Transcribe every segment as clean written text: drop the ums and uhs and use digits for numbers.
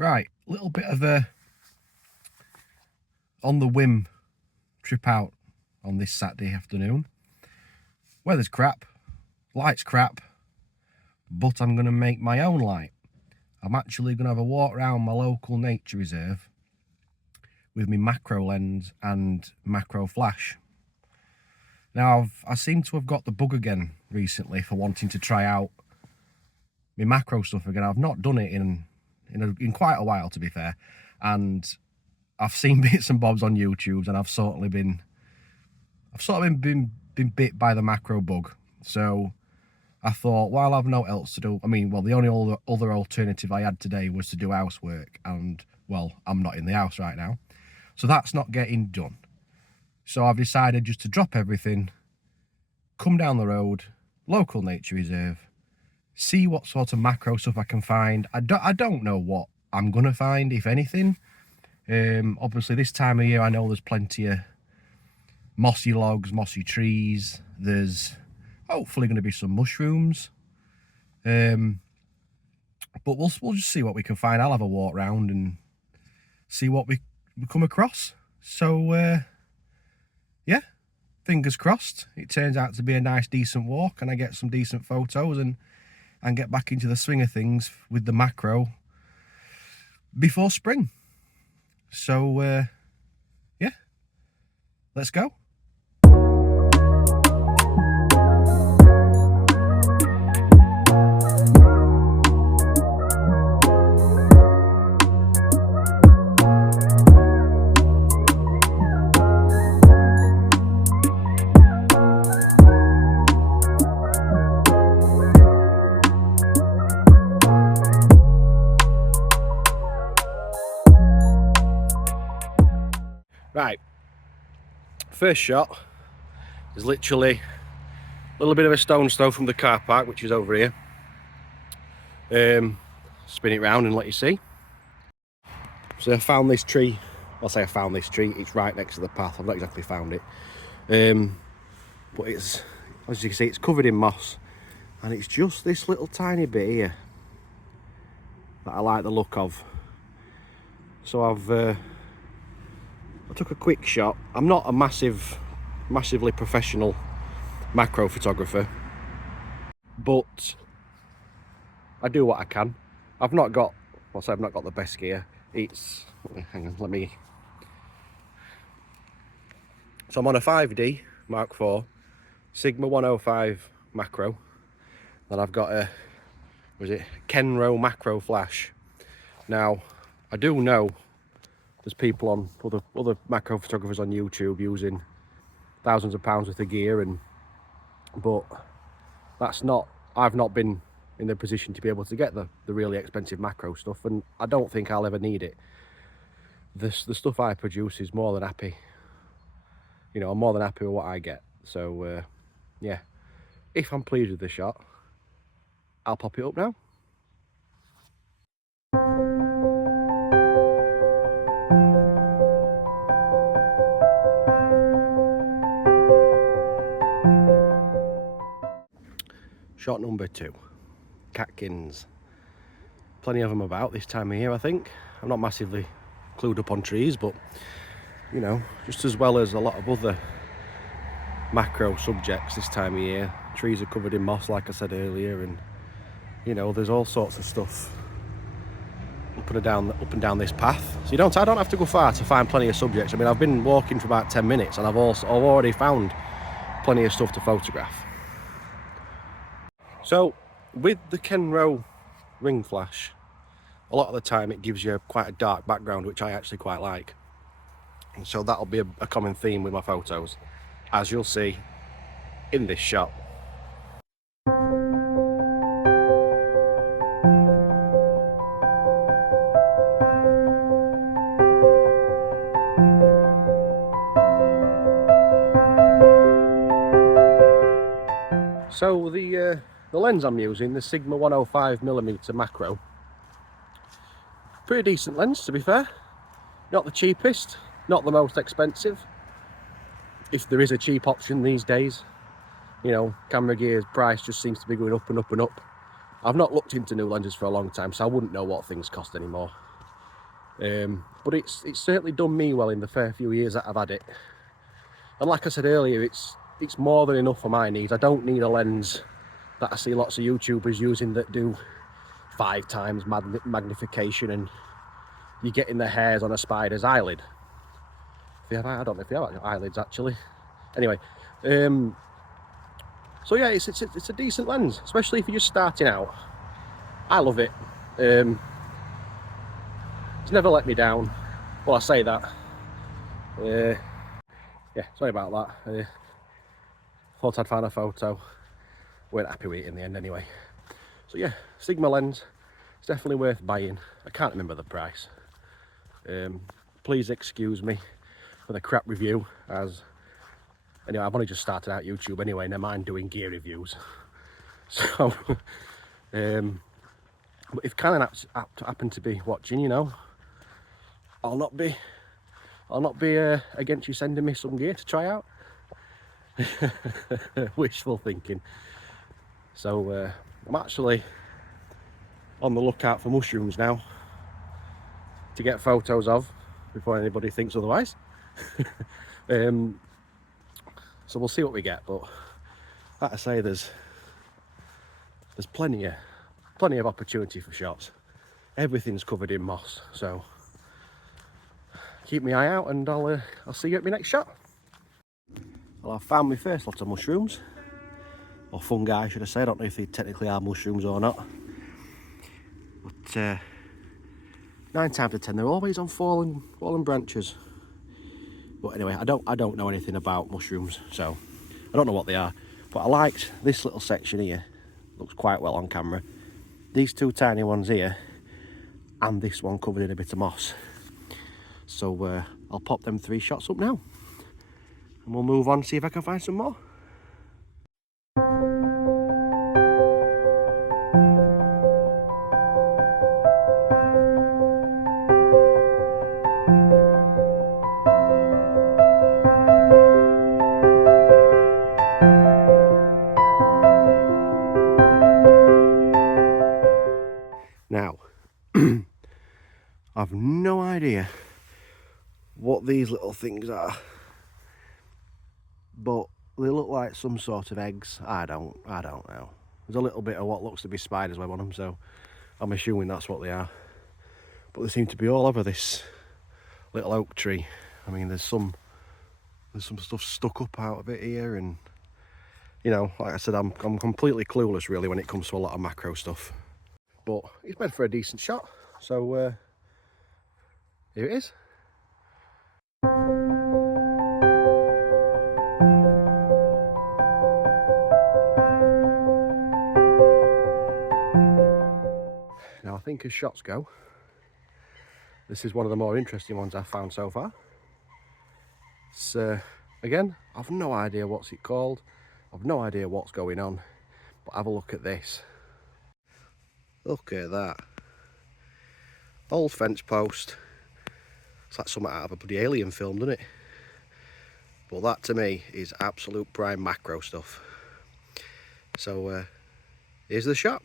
Right, little bit of a on the whim trip out on this Saturday afternoon. Weather's crap, light's crap, but I'm going to make my own light. I'm actually going to have a walk around my local nature reserve with my macro lens and macro flash. Now I seem to have got the bug again recently for wanting to try out my macro stuff again. I've not done it in quite a while, to be fair, and I've seen bits and bobs on YouTube, and I've sort of been bit by the macro bug. So I thought, while I've no else to do, I mean, well, the only other alternative I had today was to do housework, and well, I'm not in the house right now, so that's not getting done. So I've decided just to drop everything, come down the road, local nature reserve, see what sort of macro stuff I can find. I don't know what I'm gonna find, if anything. Obviously this time of year I know there's plenty of mossy logs, mossy trees. There's hopefully going to be some mushrooms. But we'll just see what we can find. I'll have a walk around and see what we come across. So yeah, fingers crossed it turns out to be a nice decent walk and I get some decent photos and get back into the swing of things with the macro before spring. So yeah, let's go. Right, first shot is literally a little bit of a stone's throw from the car park, which is over here. Spin it round and let you see. So I found this tree. I'll say I found this tree. It's right next to the path. I've not exactly found it, but it's, as you can see, it's covered in moss, and it's just this little tiny bit here that I like the look of. So I took a quick shot. I'm not a massively professional macro photographer, but I do what I can. I've not got the best gear. It's, hang on, so I'm on a 5D Mark IV Sigma 105 macro. Then I've got a, Kenro macro flash. Now, I do know there's people on other macro photographers on YouTube using thousands of pounds worth of gear, but I've not been in the position to be able to get the really expensive macro stuff, and I don't think I'll ever need it. The stuff I produce is more than happy. You know, I'm more than happy with what I get. So yeah, if I'm pleased with the shot, I'll pop it up now. Shot number 2, catkins. Plenty of them about this time of year, I think. I'm not massively clued up on trees, but you know, just as well as a lot of other macro subjects this time of year, trees are covered in moss, like I said earlier, and you know, there's all sorts of stuff up and down this path. So I don't have to go far to find plenty of subjects. I mean, I've been walking for about 10 minutes and I've already found plenty of stuff to photograph. So with the Kenro ring flash, a lot of the time it gives you quite a dark background, which I actually quite like. And so that'll be a common theme with my photos, as you'll see in this shot. So the lens I'm using, the Sigma 105mm macro, pretty decent lens, to be fair. Not the cheapest, not the most expensive, if there is a cheap option these days. You know, camera gear's price just seems to be going up and up and up. I've not looked into new lenses for a long time, so I wouldn't know what things cost anymore. But it's certainly done me well in the fair few years that I've had it. And like I said earlier, it's more than enough for my needs. I don't need a lens that I see lots of YouTubers using that do 5 times magnification and you're getting the hairs on a spider's eyelid. I don't know if they have eyelids actually. Anyway, so yeah, it's a decent lens, especially if you're just starting out. I love it. It's never let me down. Well, I say that. Yeah, sorry about that. Thought I'd found a photo. Weren't happy with it in the end anyway. So yeah, Sigma lens. It's definitely worth buying. I can't remember the price. Please excuse me for the crap review, as anyway, I've only just started out YouTube anyway, never mind doing gear reviews. So but if Canon happen to be watching, you know, I'll not be against you sending me some gear to try out. Wishful thinking. So I'm actually on the lookout for mushrooms now to get photos of before anybody thinks otherwise. So we'll see what we get, but like I say, there's plenty of opportunity for shots. Everything's covered in moss, so keep my eye out and I'll see you at my next shot. Well, I've found my first lot of mushrooms, or fungi should I say. I don't know if they technically are mushrooms or not, but 9 times out of 10 they're always on fallen branches. But anyway, I don't know anything about mushrooms, so I don't know what they are, but I liked this little section here. Looks quite well on camera. These 2 tiny ones here and this one covered in a bit of moss. So I'll pop them 3 shots up now and we'll move on, see if I can find some more. Now, I've no idea what these little things are, but they look like some sort of eggs. I don't know. There's a little bit of what looks to be spider's web on them, so I'm assuming that's what they are. But they seem to be all over this little oak tree. I mean, there's some stuff stuck up out of it here, and you know, like I said, I'm completely clueless really when it comes to a lot of macro stuff. But it's made for a decent shot, so here it is. Now I think as shots go, this is one of the more interesting ones I've found so far. It's again, I've no idea what's it called, I've no idea what's going on, but have a look at this. Look at that. Old fence post. It's like something out of a bloody Alien film, doesn't it? But that to me is absolute prime macro stuff. So here's the shot.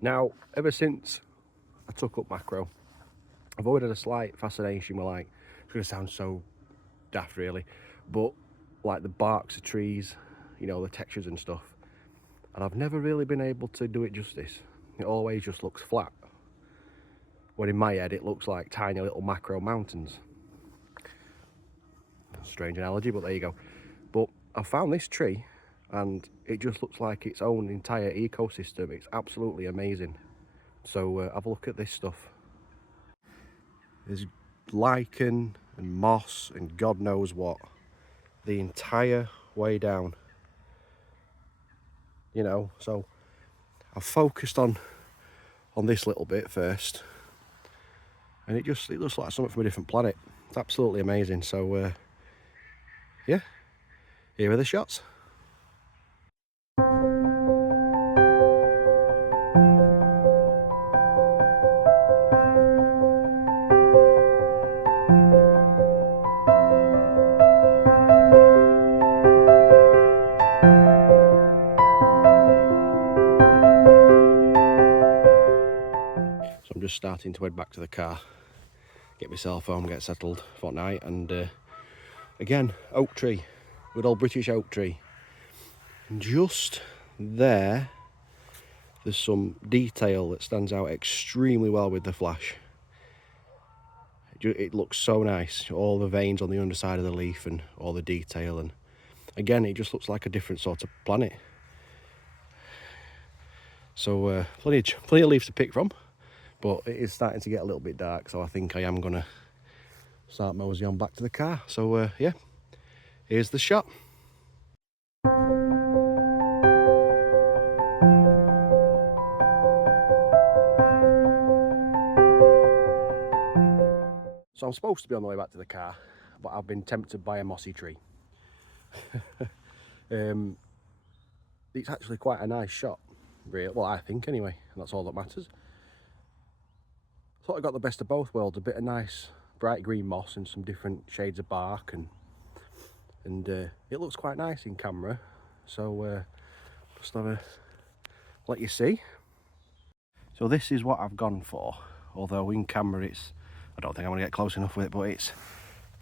Now, ever since I took up macro, I've always had a slight fascination with, like, it's going to sound so daft really, but like the barks of trees, you know, the textures and stuff, and I've never really been able to do it justice. It always just looks flat, when in my head it looks like tiny little macro mountains. Strange analogy, but there you go. But I found this tree and it just looks like its own entire ecosystem. It's absolutely amazing. So have a look at this stuff. There's lichen and moss and God knows what the entire way down, you know. So I've focused on this little bit first, and it looks like something from a different planet. It's absolutely amazing. So yeah, here are the shots. just starting to head back to the car, get myself home, get settled for night. And again, oak tree, good old British oak tree. And just there's some detail that stands out extremely well with the flash. It looks so nice, all the veins on the underside of the leaf and all the detail, and again it just looks like a different sort of planet. So plenty of leaves to pick from, but it is starting to get a little bit dark, so I think I am gonna start mosey on back to the car. So yeah, here's the shot. So I'm supposed to be on the way back to the car, but I've been tempted by a mossy tree. It's actually quite a nice shot, really. Well, I think anyway, and that's all that matters. Thought I got the best of both worlds, a bit of nice bright green moss and some different shades of bark, and it looks quite nice in camera. So just have a let you see. So this is what I've gone for, although in camera I don't think I'm gonna get close enough with it, but it's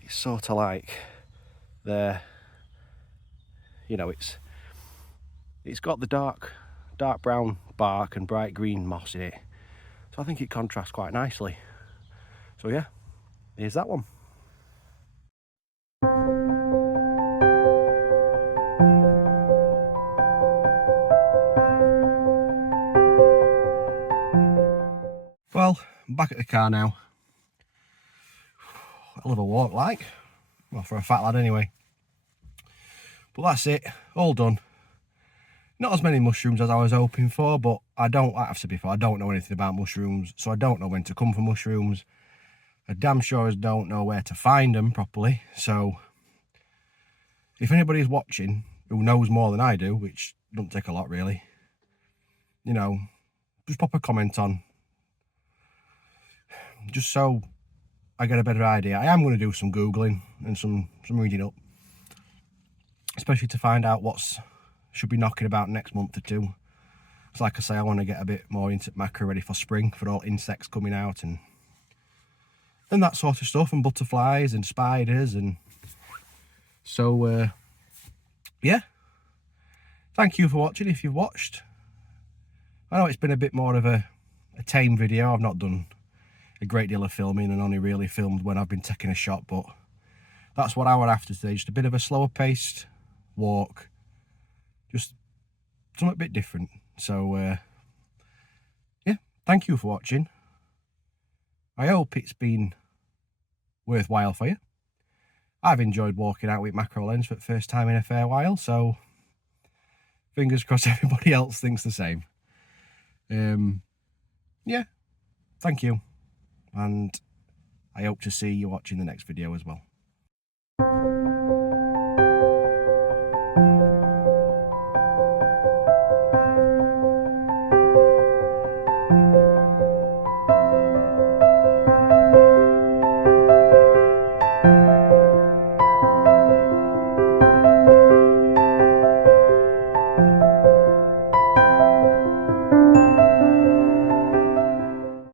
sort of like there, you know, it's got the dark brown bark and bright green moss in it, so I think it contrasts quite nicely. So yeah, here's that one. Well, I'm back at the car now. Hell of a walk, like. Well, for a fat lad anyway. But that's it, all done. Not as many mushrooms as I was hoping for, but like I've said before, I don't know anything about mushrooms, so I don't know when to come for mushrooms. I damn sure as don't know where to find them properly. So if anybody's watching who knows more than I do, which doesn't take a lot really, you know, just pop a comment on, just so I get a better idea. I am going to do some Googling and some reading up, especially to find out what's should be knocking about next month or two. It's like I say, I want to get a bit more into macro ready for spring, for all insects coming out and that sort of stuff, and butterflies and spiders. And so yeah, thank you for watching if you've watched. I know it's been a bit more of a tame video. I've not done a great deal of filming and only really filmed when I've been taking a shot, but that's what I would have to say. Just a bit of a slower paced walk, just something a bit different. So yeah, thank you for watching. I hope it's been worthwhile for you. I've enjoyed walking out with macro lens for the first time in a fair while, so fingers crossed everybody else thinks the same. Yeah, thank you, and I hope to see you watching the next video as well.